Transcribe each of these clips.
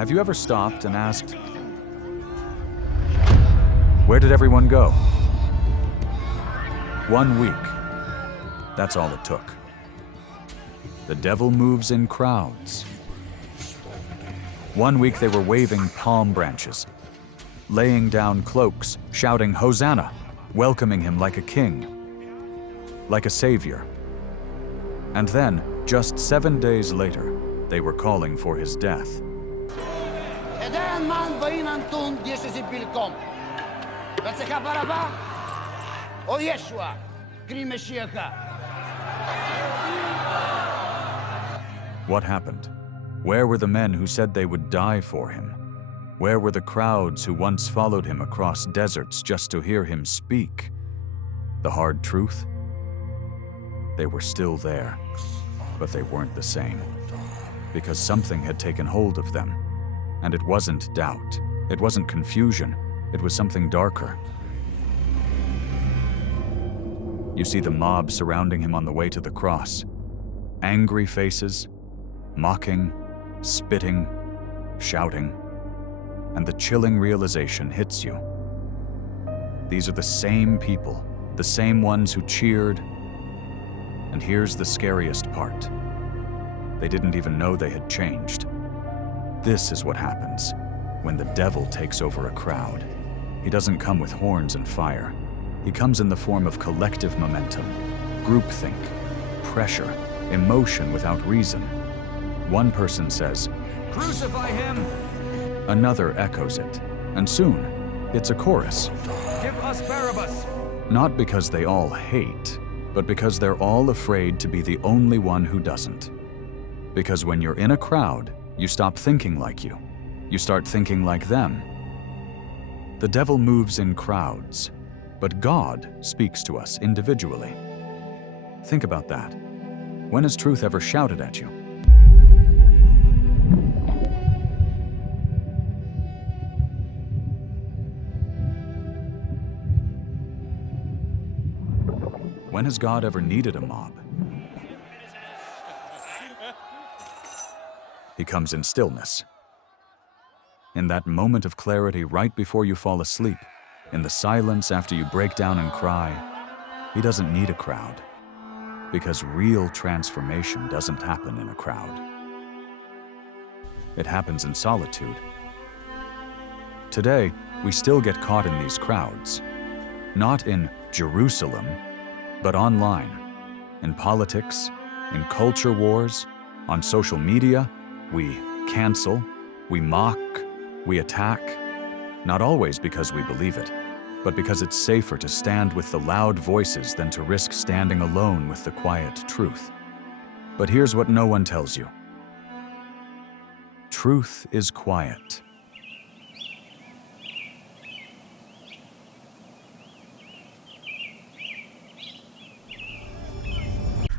Have you ever stopped and asked, where did everyone go? 1 week. That's all it took. The devil moves in crowds. 1 week they were waving palm branches, laying down cloaks, shouting Hosanna, welcoming him like a king, like a savior. And then, just 7 days later, they were calling for his death. What happened? Where were the men who said they would die for him? Where were the crowds who once followed him across deserts just to hear him speak? The hard truth? They were still there, but they weren't the same. Because something had taken hold of them. And it wasn't doubt. It wasn't confusion. It was something darker. You see the mob surrounding him on the way to the cross. Angry faces, mocking, spitting, shouting. And the chilling realization hits you. These are the same people, the same ones who cheered. And here's the scariest part. They didn't even know they had changed. This is what happens when the devil takes over a crowd. He doesn't come with horns and fire. He comes in the form of collective momentum, groupthink, pressure, emotion without reason. One person says, "Crucify him!" Another echoes it, and soon, it's a chorus. "Give us Barabbas!" Not because they all hate, but because they're all afraid to be the only one who doesn't. Because when you're in a crowd, you stop thinking like you. You start thinking like them. The devil moves in crowds, but God speaks to us individually. Think about that. When has truth ever shouted at you? When has God ever needed a mob? He comes in stillness. In that moment of clarity right before you fall asleep, in the silence after you break down and cry, he doesn't need a crowd. Because real transformation doesn't happen in a crowd. It happens in solitude. Today, we still get caught in these crowds. Not in Jerusalem, but online, in politics, in culture wars, on social media. We cancel, we mock, we attack, not always because we believe it, but because it's safer to stand with the loud voices than to risk standing alone with the quiet truth. But here's what no one tells you. Truth is quiet.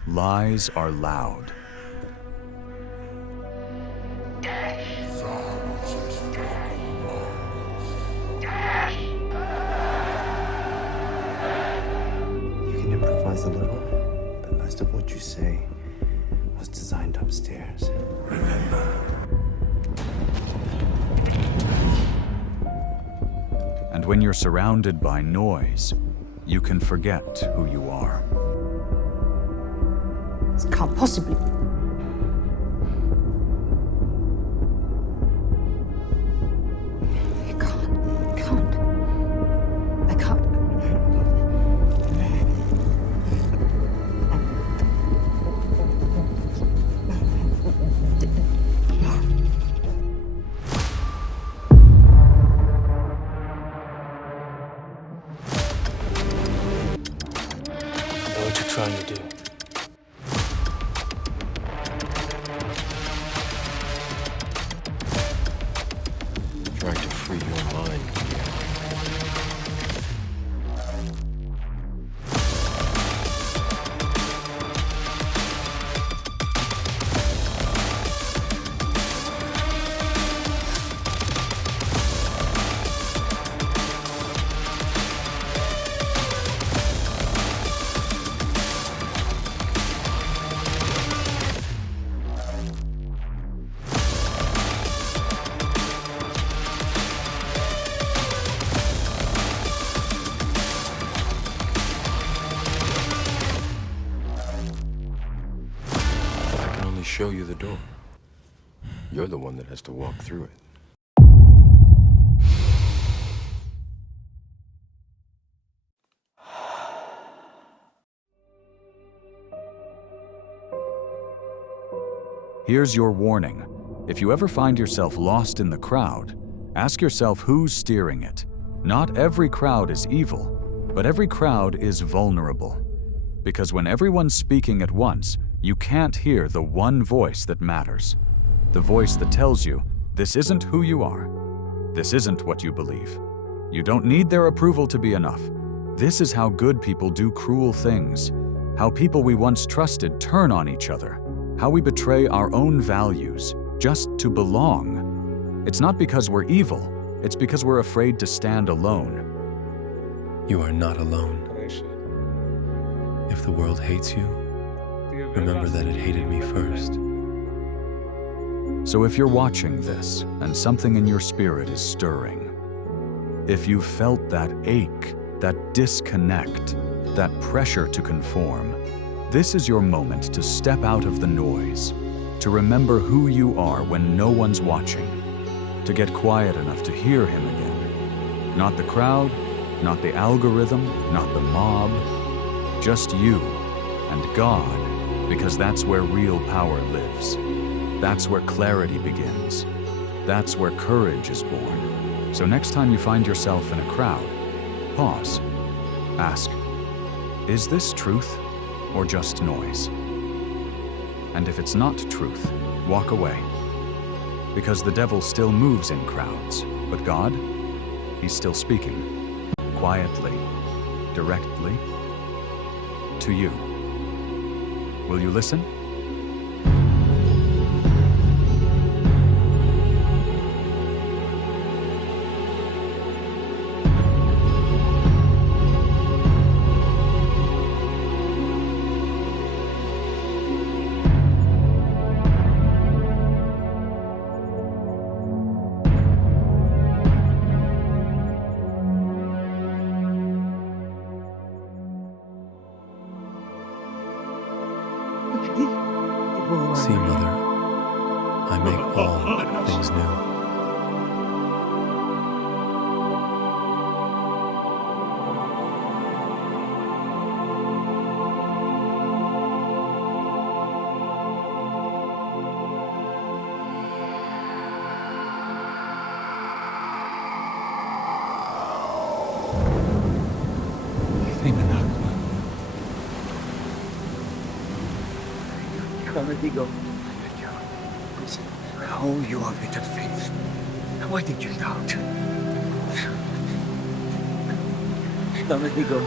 Lies are loud. A little, but most of what you say was designed upstairs. Remember. And when you're surrounded by noise, you can forget who you are. This can't possibly. It can't. It can't. I can't. What you're trying to do. Trying to free your mind. show you the door. You're the one that has to walk through it. Here's your warning. If you ever find yourself lost in the crowd, ask yourself who's steering it. Not every crowd is evil, but every crowd is vulnerable. Because when everyone's speaking at once, you can't hear the one voice that matters. The voice that tells you, this isn't who you are. This isn't what you believe. You don't need their approval to be enough. This is how good people do cruel things. How people we once trusted turn on each other. How we betray our own values just to belong. It's not because we're evil, it's because we're afraid to stand alone. You are not alone. If the world hates you, remember that it hated me first. So if you're watching this and something in your spirit is stirring, if you've felt that ache, that disconnect, that pressure to conform, this is your moment to step out of the noise, to remember who you are when no one's watching, to get quiet enough to hear him again. Not the crowd, not the algorithm, not the mob, just you and God, because that's where real power lives. That's where clarity begins. That's where courage is born. So next time you find yourself in a crowd, pause, ask, is this truth or just noise? And if it's not truth, walk away. Because the devil still moves in crowds, but God, he's still speaking, quietly, directly, to you. Will you listen? See, Mother, I make all things new. Digo, listen, how you are little faith. Why did you doubt? Digo,